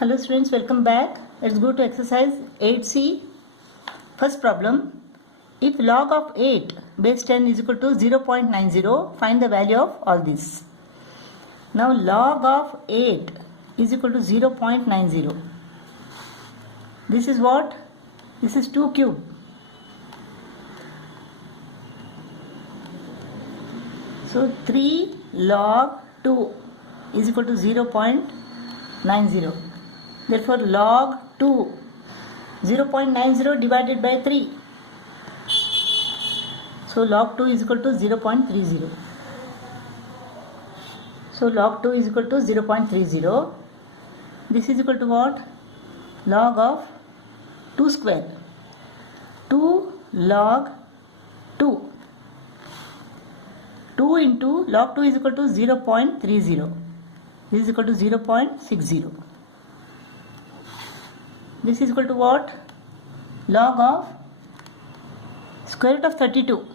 Hello students, welcome back. Let's go to exercise 8C. First problem. If log of 8 base 10 is equal to 0.90, find the value of all this. Now log of 8 is equal to 0.90. This is what? This is 2 cube. So 3 log 2 is equal to 0.90. Therefore log 2 0.90 divided by 3. So log 2 is equal to 0.30. So log 2 is equal to 0.30. This is equal to what? Log of 2 square. 2 log 2. 2 into log 2 is equal to 0.30. This is equal to 0.60. This is equal to what? Log of square root of 32.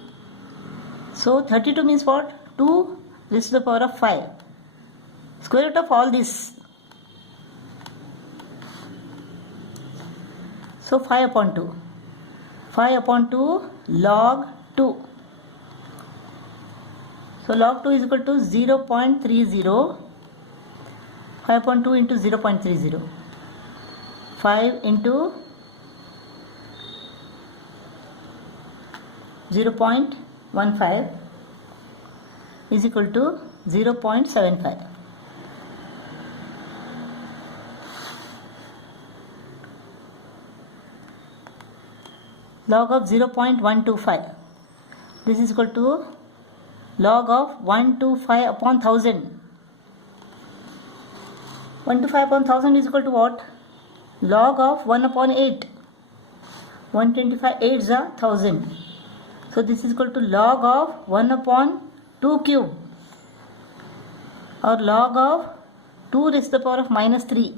So 32 means what? 2 raised to the power of 5. Square root of all this. So 5 upon 2. 5 upon 2 log 2. So log 2 is equal to 0.30. 5 upon 2 into 0.30. 5 into 0.15 is equal to 0.75. Log of 0.125. This is equal to log of 125 upon 1000. 125 upon 1000 is equal to what? Log of 1 upon 8. 125 8 is 1000. So this is equal to log of 1 upon 2 cube, or log of 2 raised to the power of minus 3.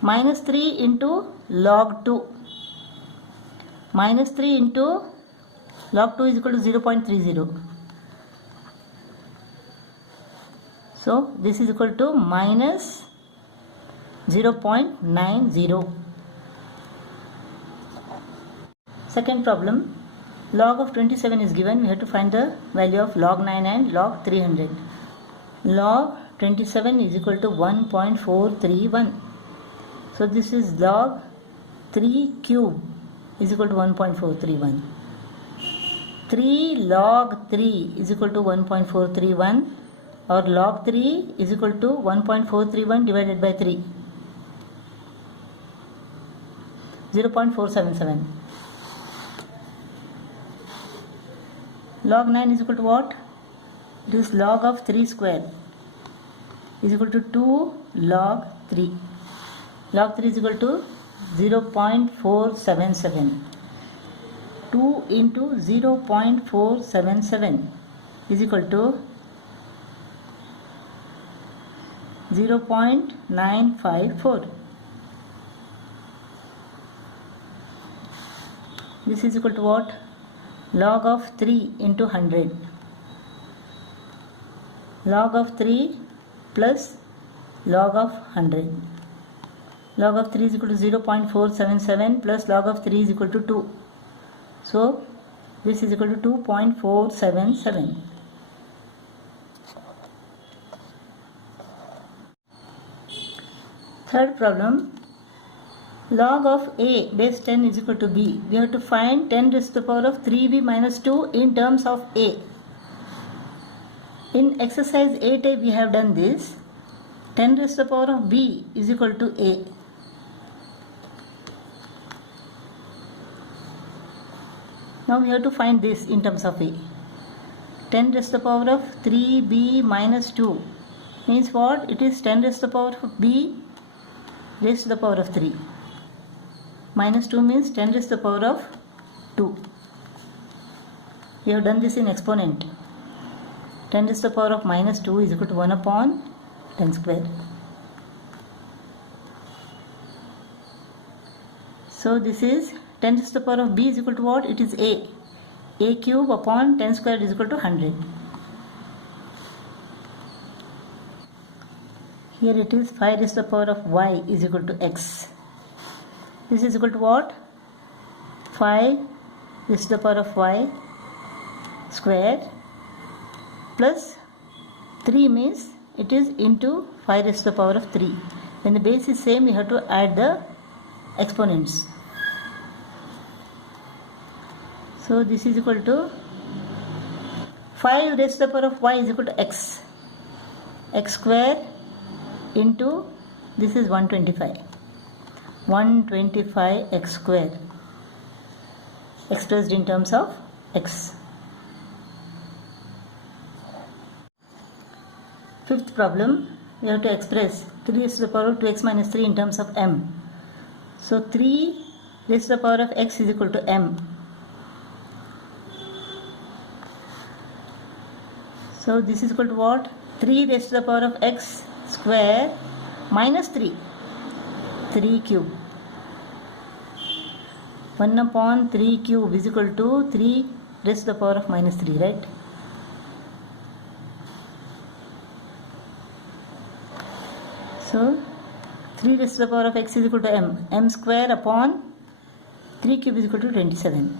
Minus 3 into log 2. Minus 3 into log 2 is equal to 0.30. So this is equal to minus 0.90. Second problem. Log of 27 is given. We have to find the value of log 9 and log 300. Log 27 is equal to 1.431. So this is log 3 cube is equal to 1.431. 3 log 3 is equal to 1.431, or log 3 is equal to 1.431 divided by 3. 0.477. Log 9 is equal to what? It is log of 3 square is equal to 2 log 3. Log 3 is equal to 0.477. 2 into 0.477 is equal to 0.954. This is equal to what? Log of 3 into 100. Log of 3 plus log of 100. Log of 3 is equal to 0.477 plus log of 3 is equal to 2. So this is equal to 2.477. Third problem. Log of a base 10 is equal to b. We have to find 10 raised to the power of 3b minus 2 in terms of a. In exercise 8a we have done this. 10 raised to the power of b is equal to a. Now we have to find this in terms of a. 10 raised to the power of 3b minus 2 means what? It is 10 raised to the power of b raised to the power of 3. Minus 2 means 10 raised to the power of 2. We have done this in exponent. 10 raised to the power of minus 2 is equal to 1 upon 10 square. So this is 10 raised to the power of b is equal to what? It is a. A cube upon 10 square is equal to 100. Here it is 5 raised to the power of y is equal to x. This is equal to what? 5 raised to the power of y square plus 3 means it is into 5 raised to the power of 3. When the base is same, you have to add the exponents. So this is equal to 5 raised to the power of y is equal to x. X square into this is 125. 125 x square expressed in terms of x. Fifth problem, we have to express 3 raised to the power of 2x minus 3 in terms of m. So 3 raised to the power of x is equal to m. So this is equal to what? 3 raised to the power of x square minus 3. 3 cube. 1 upon 3 cube is equal to 3 raised to the power of minus 3, right? So 3 raised to the power of x is equal to m. M square upon 3 cube is equal to 27.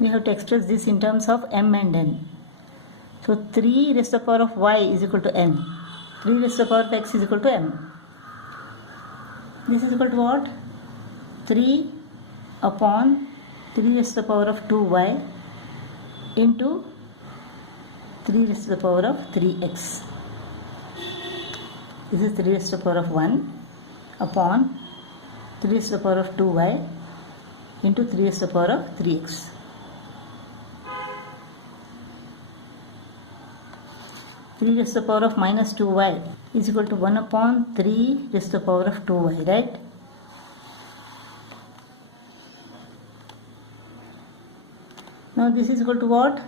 We have to express this in terms of m and n. So 3 raised to the power of y is equal to n. 3 raised to the power of x is equal to m. This is equal to what? 3 upon 3 raised to the power of 2y into 3 raised to the power of 3x. This is 3 raised to the power of 1 upon 3 raised to the power of 2y into 3 raised to the power of 3x. 3 raised to the power of minus 2y is equal to 1 upon 3 raised to the power of 2y, right? Now this is equal to what?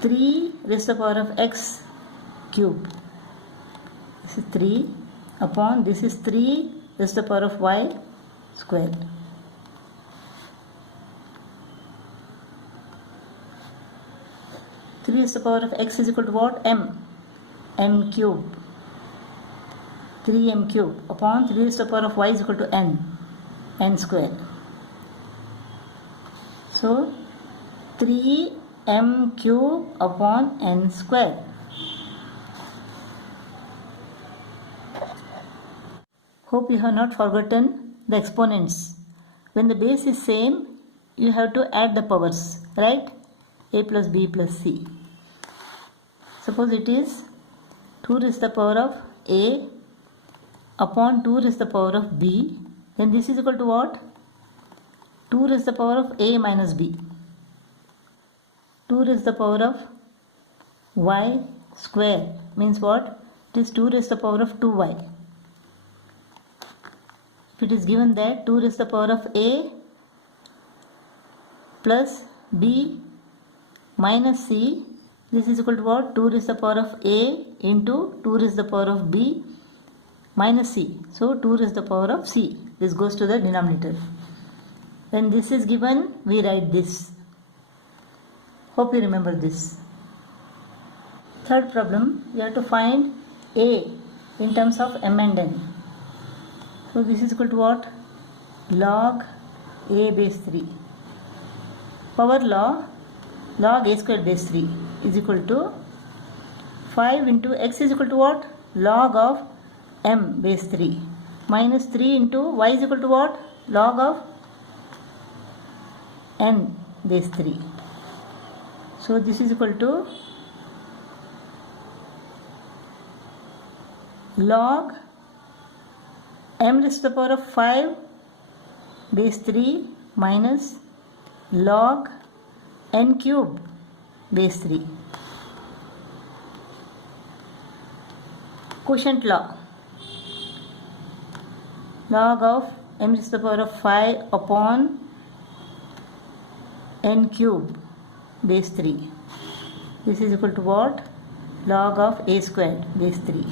3 raised to the power of x cube. This is 3 upon this is 3 raised to the power of y squared. Three raised to the power of x is equal to what? M cube. 3m cube upon 3 raised to the power of y is equal to n square. So 3m cube upon n square. Hope you have not forgotten the exponents. When the base is same, you have to add the powers, right? A plus b plus c. Suppose it is 2 raised to the power of a upon 2 raised to the power of b, then this is equal to what? 2 raised to the power of a minus b. 2 raised to the power of y square means what? It is 2 raised to the power of 2y. If it is given that 2 raised to the power of a plus b minus c, this is equal to what? 2 raised to the power of a into 2 raised to the power of b minus c. So 2 raised to the power of c. This goes to the denominator. When this is given, we write this. Hope you remember this. Third problem, we have to find a in terms of m and n. So this is equal to what? Log a base 3. Power law, log a square base 3 is equal to 5 into x is equal to what? Log of m base 3 minus 3 into y is equal to what? Log of n base 3. So this is equal to log m raised to the power of 5 base 3 minus log n cube base 3. Quotient law. Log of m raised to the power of 5 upon n cube base 3. This is equal to what? Log of a squared base 3.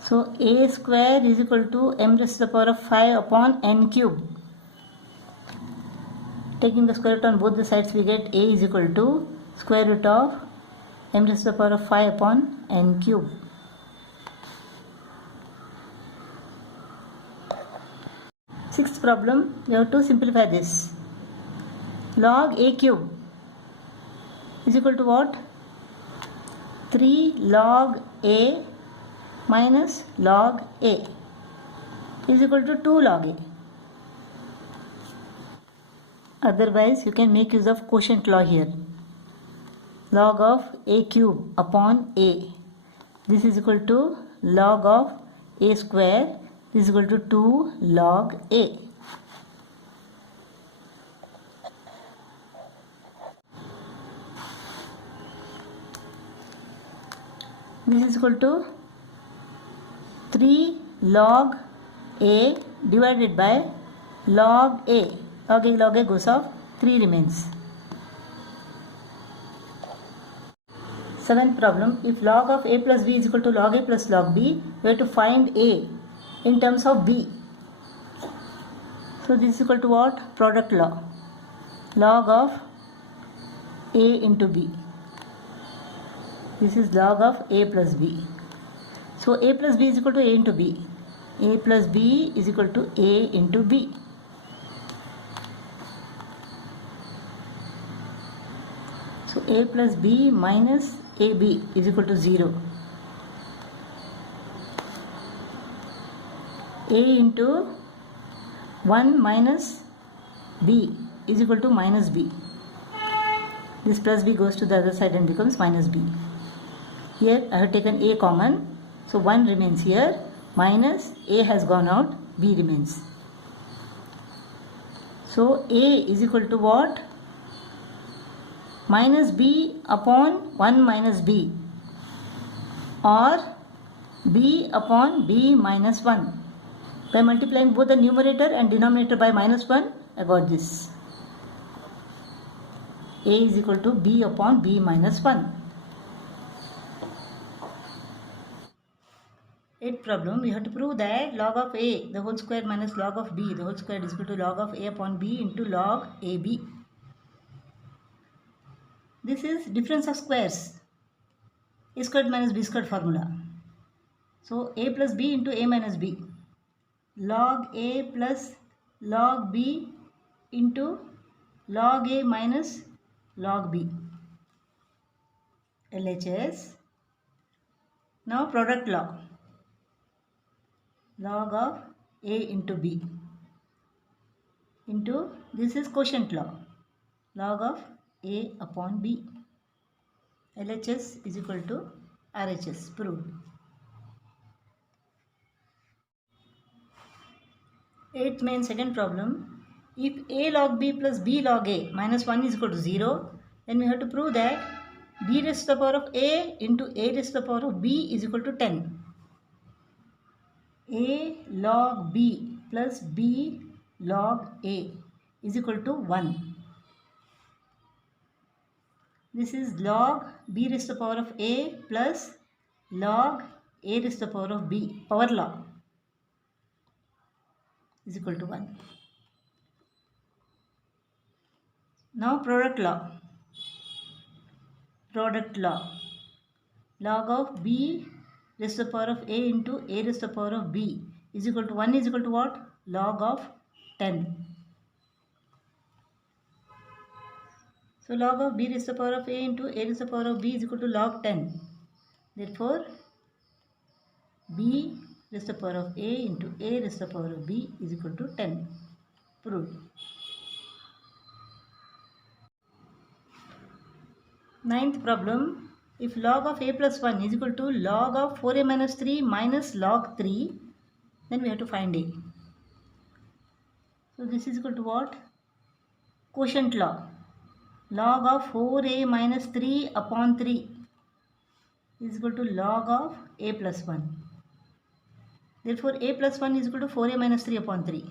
So a square is equal to m raised to the power of 5 upon n cube. Taking the square root on both the sides, we get a is equal to square root of m raised to the power of 5 upon n cube. Sixth problem, we have to simplify this. Log a cube is equal to what? 3 log a minus log a is equal to 2 log a. Otherwise, you can make use of quotient law here. Log of a cube upon a. This is equal to log of a square. This is equal to 2 log a. This is equal to 3 log a divided by log a. Log a goes off, 3 remains. Seventh problem, if log of a plus b is equal to log a plus log b, we have to find a in terms of b. So this is equal to what? Product law. Log of a into b. This is log of a plus b. So a plus b is equal to a into b. A plus b is equal to a into b. So a plus b minus ab is equal to 0. A into 1 minus b is equal to minus b. This plus b goes to the other side and becomes minus b. Here I have taken a common, so 1 remains here, minus a has gone out, b remains. So a is equal to what? Minus b upon 1 minus b, or b upon b minus 1. By multiplying both the numerator and denominator by minus 1, I got this. A is equal to b upon b minus 1. Eighth problem, we have to prove that log of a the whole square minus log of b the whole square is equal to log of a upon b into log ab. This is difference of squares, a squared minus b squared formula. So a plus b into a minus b, log a plus log b into log a minus log b, LHS. Now product law, log of a into b into, this is quotient law, log of a upon b. LHS is equal to RHS, proved. Eighth main second problem, if a log b plus b log a minus 1 is equal to 0, then we have to prove that b raised to the power of a into a raised to the power of b is equal to 10. A log b plus b log a is equal to 1. This is log b raised to the power of a plus log a raised to the power of b, power law, is equal to 1. Now product law, log of b raised to the power of a into a raised to the power of b is equal to 1 is equal to what? Log of 10. So log of b raised to the power of a into a raised to the power of b is equal to log 10. Therefore, b raised to the power of a into a raised to the power of b is equal to 10. Proved. Ninth problem, if log of a plus 1 is equal to log of 4a minus 3 minus log 3, then we have to find a. So this is equal to what? Quotient law, log of 4a minus 3 upon 3 is equal to log of a plus 1. Therefore, a plus 1 is equal to 4a minus 3 upon 3.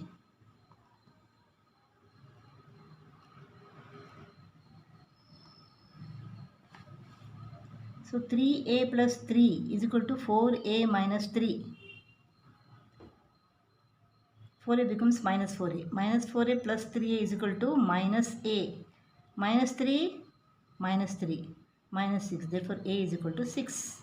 So 3a plus 3 is equal to 4a minus 3. 4a becomes minus 4a. Minus 4a plus 3a is equal to minus a. Minus 3, minus 3, minus 6. Therefore, a is equal to 6.